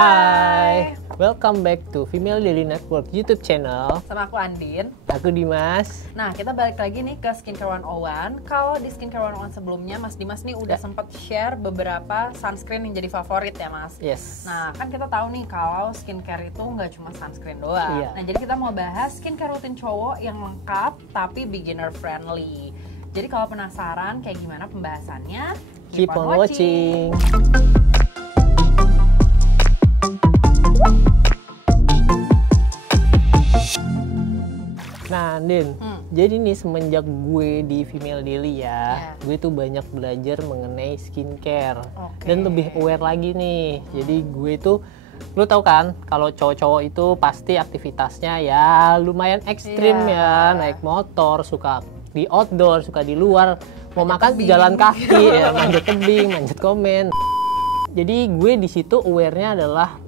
Hai, welcome back to Female Daily Network YouTube channel. Sama aku Andin. Aku Dimas. Nah, kita balik lagi nih ke Skincare 101. Kalau di Skincare 101 sebelumnya, Mas Dimas nih udah sempat share beberapa sunscreen yang jadi favorit ya, Mas. Yes. Nah, kan kita tahu nih kalau skincare itu nggak cuma sunscreen doang. Iya. Nah, jadi kita mau bahas skincare rutin cowok yang lengkap tapi beginner friendly. Jadi kalau penasaran kayak gimana pembahasannya, Keep on watching. Nah, Din, jadi nih semenjak gue di Female Daily ya, gue tuh banyak belajar mengenai skincare dan lebih aware lagi nih. Jadi gue tuh, lu tahu kan, kalau cowok-cowok itu pasti aktivitasnya ya lumayan ekstrim ya, naik motor, suka di outdoor, suka di luar, mau makan di jalan kaki, ya manjat tebing, manjat komen. Jadi gue di situ aware-nya adalah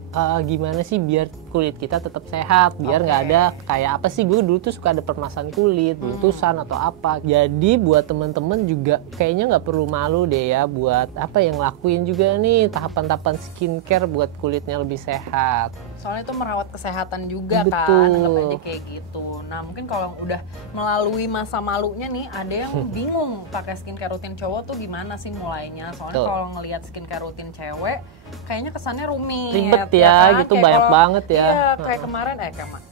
gimana sih biar kulit kita tetap sehat, biar nggak ada kayak apa sih, gue dulu tuh suka ada permasalahan kulit, bulutusan atau apa. Jadi buat temen-temen juga kayaknya nggak perlu malu deh ya buat apa yang lakuin juga nih tahapan-tahapan skincare buat kulitnya lebih sehat. Soalnya itu merawat kesehatan juga. Betul. Kan, anggap aja kayak gitu. Nah, mungkin kalau udah melalui masa malunya nih, ada yang bingung pakai skincare rutin cowok tuh gimana sih mulainya. Soalnya kalau ngelihat skincare rutin cewek, kayaknya kesannya rumit. Ribet ya, kan? gitu Kayak banyak kalau, banget ya. Iya, kayak kemarin,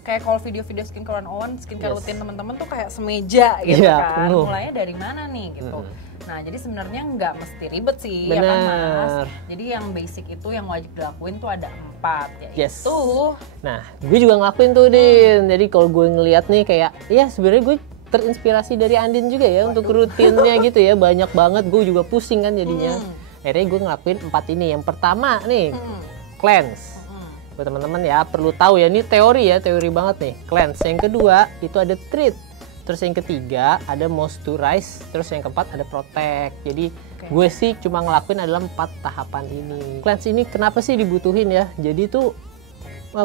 kayak kalau video-video skincare 101, skincare rutin teman-teman tuh kayak semeja gitu kan. Penuh. Mulainya dari mana nih gitu. Nah, jadi sebenarnya nggak mesti ribet sih, Bener. ya kan Mas? Jadi yang basic itu yang wajib dilakuin tuh ada 4, yaitu Nah, gue juga ngelakuin tuh, Din. Jadi kalau gue ngeliat nih kayak, ya sebenarnya gue terinspirasi dari Andin juga ya untuk rutinnya gitu ya. Banyak banget, gue juga pusing kan jadinya. Akhirnya gue ngelakuin 4 ini. Yang pertama nih, cleanse. Buat teman-teman ya, perlu tahu ya, ini teori banget nih. Cleanse. Yang kedua, itu ada treat. Terus yang ketiga ada moisturize, terus yang keempat ada protect. Jadi gue sih cuma ngelakuin adalah 4 tahapan ini. Cleanse ini kenapa sih dibutuhin ya? Jadi tuh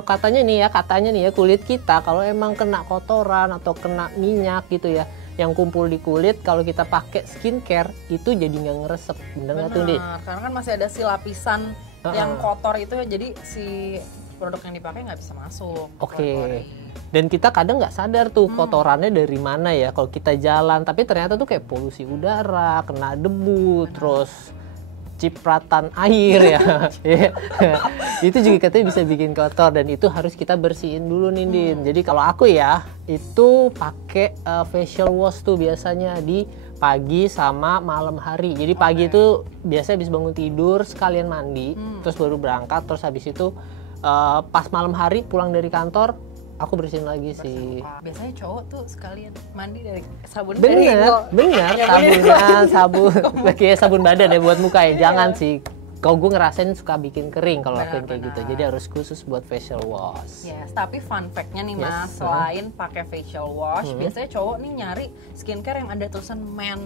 katanya nih ya kulit kita kalau emang kena kotoran atau kena minyak gitu ya, yang kumpul di kulit, kalau kita pakai skincare itu jadi nggak ngeresep. Bener nggak tuh, Di? Karena kan masih ada si lapisan yang kotor itu ya, jadi si produk yang dipakai nggak bisa masuk. Dan kita kadang nggak sadar tuh kotorannya dari mana ya kalau kita jalan, tapi ternyata tuh kayak polusi udara, kena debu, terus cipratan air ya. Itu juga katanya bisa bikin kotor dan itu harus kita bersihin dulu nih, Din. Jadi kalau aku ya itu pakai facial wash tuh biasanya di pagi sama malam hari. Jadi pagi itu biasanya habis bangun tidur sekalian mandi, terus baru berangkat, terus habis itu pas malam hari pulang dari kantor aku bersihin lagi sih. Biasanya cowok tuh sekalian mandi dari sabun. Bener, sabunnya, kayak sabun badan ya buat muka ya. Jangan sih. Kalau gue ngerasain suka bikin kering kalau lakuin kayak gitu. Jadi harus khusus buat facial wash. Yes, tapi fun fact-nya nih Mas, selain pakai facial wash, biasanya cowok nih nyari skincare yang ada tulisan man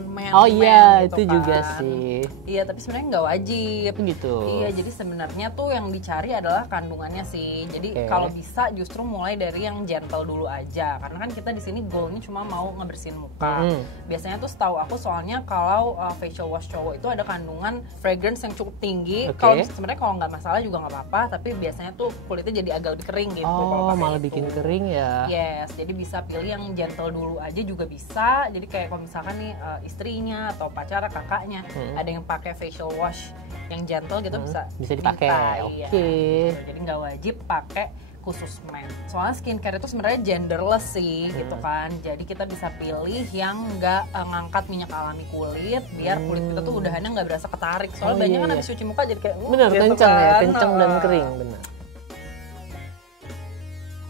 itu gitu juga kan. sih. Iya, tapi sebenarnya nggak wajib. Gitu. Iya, jadi sebenarnya tuh yang dicari adalah kandungannya sih. Jadi kalau bisa justru mulai dari yang gentle dulu aja. Karena kan kita di sini goalnya cuma mau ngebersihin muka. Biasanya tuh setahu aku soalnya kalau facial wash cowok itu ada kandungan fragrance yang cukup tinggi. Kalau sebenarnya kalau nggak masalah juga nggak apa-apa, tapi biasanya tuh kulitnya jadi agak lebih kering gitu. Oh, malah bikin kering ya? Yes, jadi bisa pilih yang gentle dulu aja juga bisa. Jadi kayak kalau misalkan nih istrinya atau pacar kakaknya ada yang pakai facial wash yang gentle gitu bisa dipakai. Jadi nggak wajib pakai khusus men. Soalnya skincare itu sebenarnya genderless sih gitu kan. Jadi kita bisa pilih yang nggak ngangkat minyak alami kulit, biar kulit kita tuh udahannya nggak berasa ketarik. Soalnya banyak kan habis cuci muka jadi kayak bener, gitu kenceng kan. ya, kenceng dan kering, bener.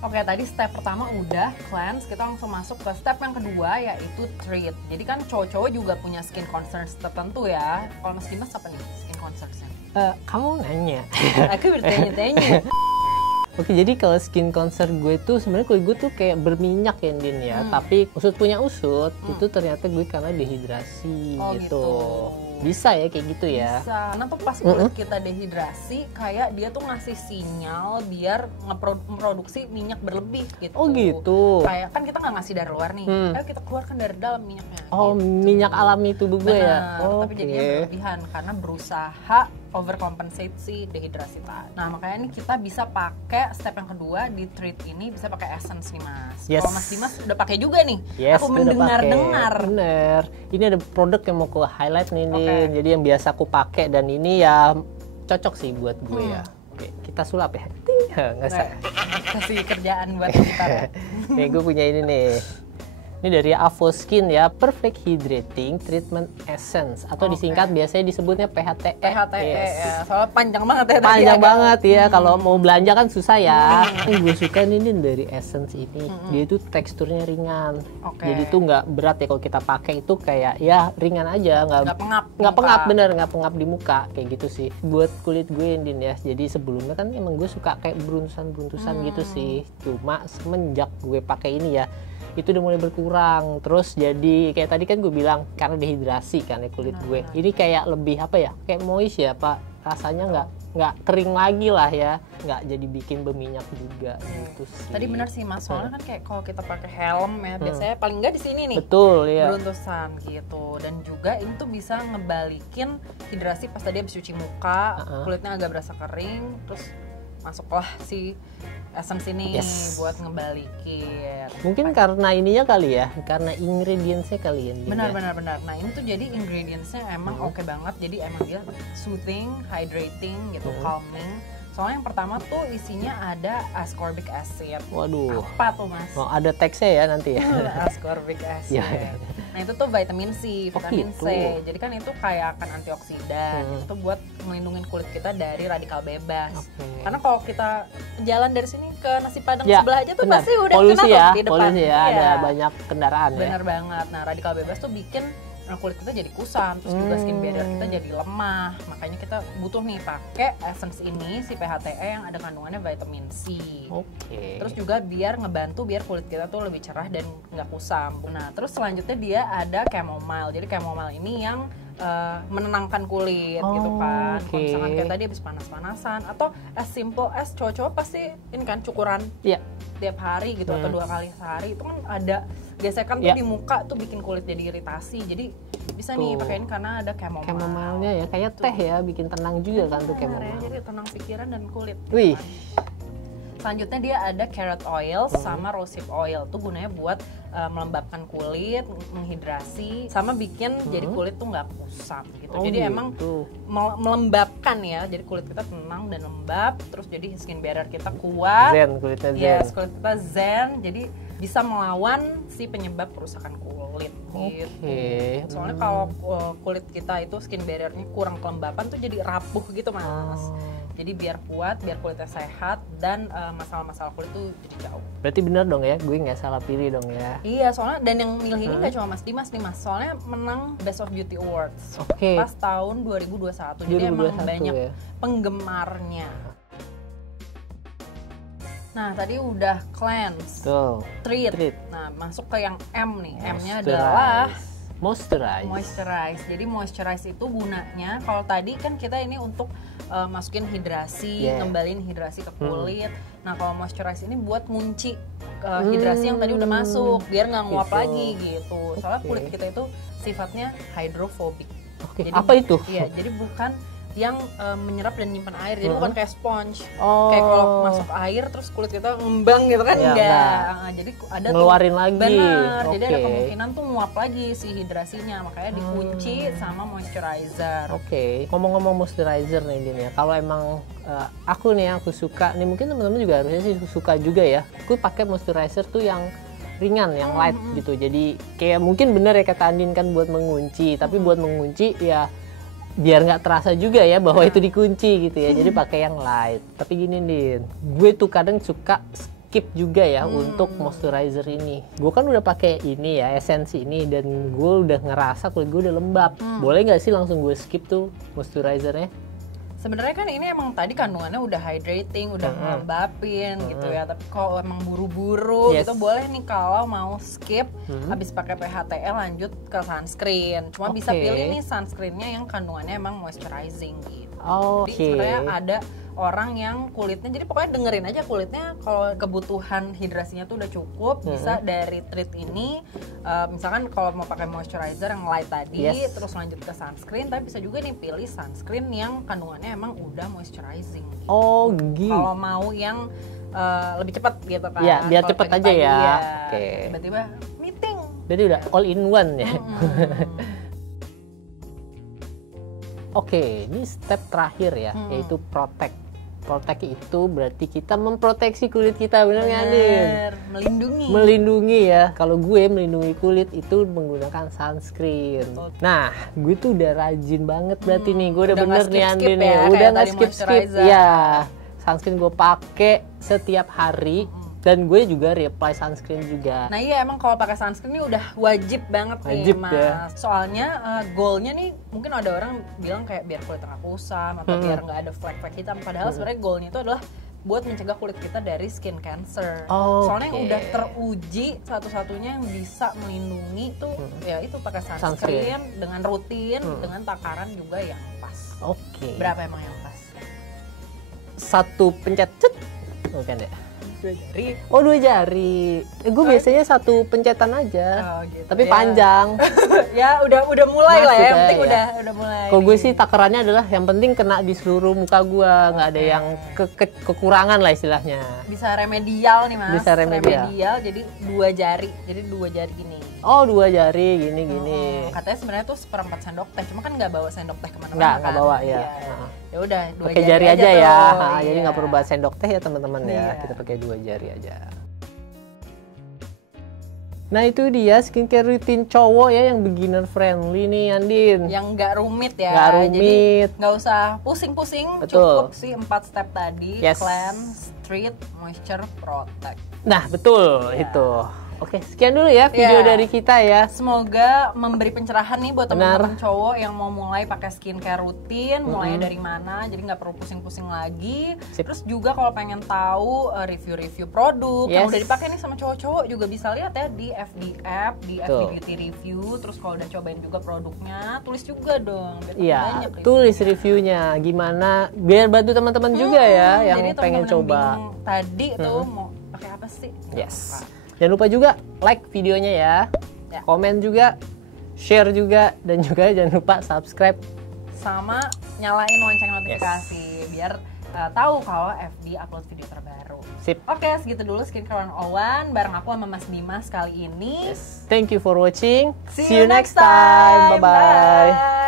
Oke, tadi step pertama udah cleanse, kita langsung masuk ke step yang kedua yaitu treat. Jadi kan cowok-cowok juga punya skin concerns tertentu ya. Kalau Mas Dimas apa nih skin concerns-nya? Kamu nanya. Aku bertanya-tanya. Oke, jadi kalau skin concern gue tuh sebenarnya kulit gue tuh kayak berminyak ya, Din ya. Tapi usut punya usut, itu ternyata gue karena dehidrasi gitu. Bisa ya kayak gitu ya. Bisa. Karena tuh pas kulit kita dehidrasi, kayak dia tuh ngasih sinyal biar memproduksi minyak berlebih gitu. Oh gitu. Kayak kan kita nggak ngasih dari luar nih, ayo kita keluarkan dari dalam minyaknya. Oh gitu. Minyak alami tubuh gue ya. Oh, tapi jadinya berlebihan karena berusaha overcompensate si dehidrasi tadi. Nah makanya nih kita bisa pakai step yang kedua di treat ini, bisa pakai essence nih Mas. Yes. Kalau Mas Dimas udah pakai juga nih. Yes, aku mendengar-dengar. Bener. Ini ada produk yang mau aku highlight nih, Din. Jadi yang biasa aku pakai dan ini ya cocok sih buat gue ya. Oke, kita sulap ya. Nggak usah. Kasih kerjaan buat kita. Nih gue punya ini nih. Ini dari Avoskin ya, Perfect Hydrating Treatment Essence atau disingkat biasanya disebutnya PHTE. PHTE ya, soalnya panjang banget ya. Panjang banget ya, kalau mau belanja kan susah ya. Gue suka nih dari Essence ini, dia itu teksturnya ringan. Jadi itu nggak berat ya kalau kita pakai itu kayak ya ringan aja, nggak pengap bener, nggak pengap di muka kayak gitu sih. Buat kulit gue Din ya, jadi sebelumnya kan emang gue suka kayak beruntusan gitu sih. Cuma semenjak gue pakai ini ya, itu udah mulai berkurang. Terus jadi kayak tadi kan gue bilang karena dehidrasi kan ya kulit gue. Ini kayak lebih apa ya? Kayak moist ya Pak. Rasanya nggak kering lagi lah ya. Nggak jadi bikin berminyak juga gitu sih. Tadi benar sih Mas, soalnya kan kayak kalau kita pakai helm ya biasanya paling nggak di sini nih. Betul ya. Beruntusan gitu. Dan juga ini tuh bisa ngebalikin hidrasi pas tadi habis cuci muka, kulitnya agak berasa kering, terus masuklah si essence ini buat ngebalikin. Mungkin karena ininya kali ya, karena ingredientsnya kali ya. Benar. Nah ini tuh jadi ingredientsnya emang oke banget. Jadi emang dia soothing, hydrating gitu, calming. Soalnya yang pertama tuh isinya ada ascorbic acid. Waduh. Apa tuh Mas? Oh, ada teksnya ya nanti ya. Ascorbic acid. Nah itu tuh vitamin C, vitamin C. Jadi kan itu kayak akan antioksidan. Itu buat melindungi kulit kita dari radikal bebas. Karena kalau kita jalan dari sini ke nasi padang sebelah aja tuh pasti udah polusi kena ya, di depan. Polusi ya, ada banyak kendaraan ya. Bener banget. Nah radikal bebas tuh bikin kulit kita jadi kusam, terus juga skin barrier kita jadi lemah. Makanya kita butuh nih pakai essence ini, si PHTE yang ada kandungannya vitamin C. Terus juga biar ngebantu biar kulit kita tuh lebih cerah dan nggak kusam. Nah terus selanjutnya dia ada chamomile. Jadi chamomile ini yang menenangkan kulit gitu kan. Kalau misalkan kayak tadi habis panas-panasan atau as simple as cowok-cowok pasti ini kan cukuran tiap hari gitu atau 2 kali sehari itu kan ada gesekan tuh di muka tuh bikin kulit jadi iritasi. Jadi bisa nih pakein karena ada chamomile. Chamomile-nya ya kayak teh ya, bikin tenang juga kan tuh chamomile. Jadi tenang pikiran dan kulit. Wih. Selanjutnya dia ada carrot oil sama rosehip oil. Tuh gunanya buat melembabkan kulit, menghidrasi, sama bikin jadi kulit tuh nggak kusam gitu. Jadi emang melembabkan ya. Jadi kulit kita tenang dan lembab. Terus jadi skin barrier kita kuat. Zen, kulitnya zen. Yes, kulit kita zen. Jadi bisa melawan si penyebab kerusakan kulit gitu. Soalnya kalau kulit kita itu skin barriernya kurang kelembapan tuh jadi rapuh gitu Mas. Jadi biar kuat, biar kulitnya sehat dan masalah-masalah kulit tuh jadi jauh. Berarti bener dong ya, gue nggak salah pilih dong ya. Iya, soalnya dan yang milih ini nggak cuma Mas Dimas nih Mas, soalnya menang Best of Beauty Awards pas tahun 2021. Jadi emang banyak penggemarnya. Nah, tadi udah cleanse, treat. Nah, masuk ke yang M nih. M-nya adalah moisturize. Jadi moisturize itu gunanya kalau tadi kan kita ini untuk masukin hidrasi, ngembaliin hidrasi ke kulit. Nah, kalau moisturize ini buat ngunci hidrasi yang tadi udah masuk biar nggak nguap lagi gitu. Soalnya kulit kita itu sifatnya hydrophobic. Jadi, apa itu? Iya, jadi bukan yang menyerap dan nyimpan air, jadi bukan kayak sponge. Kayak kalau masuk air terus kulit kita ngembang gitu kan, enggak. Jadi ada ngeluarin lagi. Benar. Jadi ada kemungkinan tuh nguap lagi si hidrasinya, makanya dikunci sama moisturizer. Ngomong-ngomong moisturizer nih Din ya, kalau emang aku nih aku suka nih, mungkin teman-teman juga harusnya sih suka juga ya. Aku pakai moisturizer tuh yang ringan, yang light gitu. Jadi kayak mungkin bener ya kata Andin kan buat mengunci, tapi buat mengunci ya biar nggak terasa juga ya bahwa itu dikunci gitu ya. Jadi pakai yang light. Tapi gini Din, gue tuh kadang suka skip juga ya untuk moisturizer ini. Gue kan udah pakai ini ya, esensi ini, dan gue udah ngerasa kulit gue udah lembab. Boleh nggak sih langsung gue skip tuh moisturizernya? Sebenarnya kan ini emang tadi kandungannya udah hydrating, udah ngelembapin gitu ya. Tapi kalau emang buru-buru gitu boleh nih kalau mau skip habis pakai PHTL lanjut ke sunscreen. Cuma bisa pilih nih sunscreennya yang kandungannya emang moisturizing gitu. Jadi sebenarnya ada orang yang kulitnya, jadi pokoknya dengerin aja kulitnya kalau kebutuhan hidrasinya tuh udah cukup, bisa dari treat ini misalkan kalau mau pakai moisturizer yang light tadi terus lanjut ke sunscreen, tapi bisa juga nih pilih sunscreen yang kandungannya emang udah moisturizing gitu. Gitu. Kalau mau yang lebih cepat gitu kan. Ya, biar cepet aja ya. Tiba-tiba meeting. Jadi udah all in one ya. Ini step terakhir ya, yaitu protect. Protect itu berarti kita memproteksi kulit kita, benar nggak Andin? Melindungi ya. Kalau gue melindungi kulit itu menggunakan sunscreen. Nah, gue tuh udah rajin banget berarti nih. Gue udah bener nih Andin nih. Udah nggak skip ya. Sunscreen gue pakai setiap hari. Dan gue juga reapply sunscreen juga. Nah iya, emang kalau pakai sunscreen ini udah wajib banget nih Mas. Ya. Soalnya goalnya nih mungkin ada orang bilang kayak biar kulit nggak kusam atau biar nggak ada flek-flek hitam. Padahal sebenarnya goalnya itu adalah buat mencegah kulit kita dari skin cancer. Soalnya yang udah teruji satu-satunya yang bisa melindungi tuh ya itu pakai sunscreen dengan rutin, dengan takaran juga yang pas. Berapa emang yang pas? 1 pencet cet. Bukan ya? 2 jari. 2 jari. Gue biasanya 1 pencetan aja. Gitu, tapi panjang. Ya udah mulai lah ya. Yang penting udah mulai. Kalau gue sih takarannya adalah yang penting kena di seluruh muka gue, nggak ada yang kekurangan lah istilahnya. Bisa remedial nih Mas. Bisa remedial. Jadi 2 jari. Jadi 2 jari gini. 2 jari gini. Katanya sebenarnya tuh 1/4 sendok teh, cuma kan nggak bawa sendok teh kemana-mana. Nggak bawa ya. Ya udah 2 pakai jari aja ya. Jadi nggak perlu bawa sendok teh ya teman-teman ya. Kita pakai 2 jari aja. Nah itu dia skincare rutin cowok ya yang beginner friendly nih Andin. Yang nggak rumit ya. Nggak rumit. Jadi nggak usah pusing-pusing. Cukup sih 4 step tadi. Cleanse, treat, moisture, protect. Nah betul itu. Oke, sekian dulu ya video dari kita ya. Semoga memberi pencerahan nih buat teman-teman cowok yang mau mulai pakai skincare rutin, mulai dari mana, jadi nggak perlu pusing-pusing lagi. Terus juga kalau pengen tahu review-review produk yang udah dipakai nih sama cowok-cowok juga bisa lihat ya di FD App, di FD Beauty Review. Terus kalau udah cobain juga produknya, tulis juga dong. Iya, tulis reviewnya gimana, biar bantu teman-teman juga ya yang pengen coba. Tadi tuh mau pakai apa sih? Jangan lupa juga like videonya ya, komen juga, share juga, dan juga jangan lupa subscribe. Sama nyalain lonceng notifikasi biar tahu kalau FD upload video terbaru. Sip. Oke, segitu dulu Skincare 101 bareng aku sama Mas Dimas kali ini. Thank you for watching. See you next time. Bye-bye.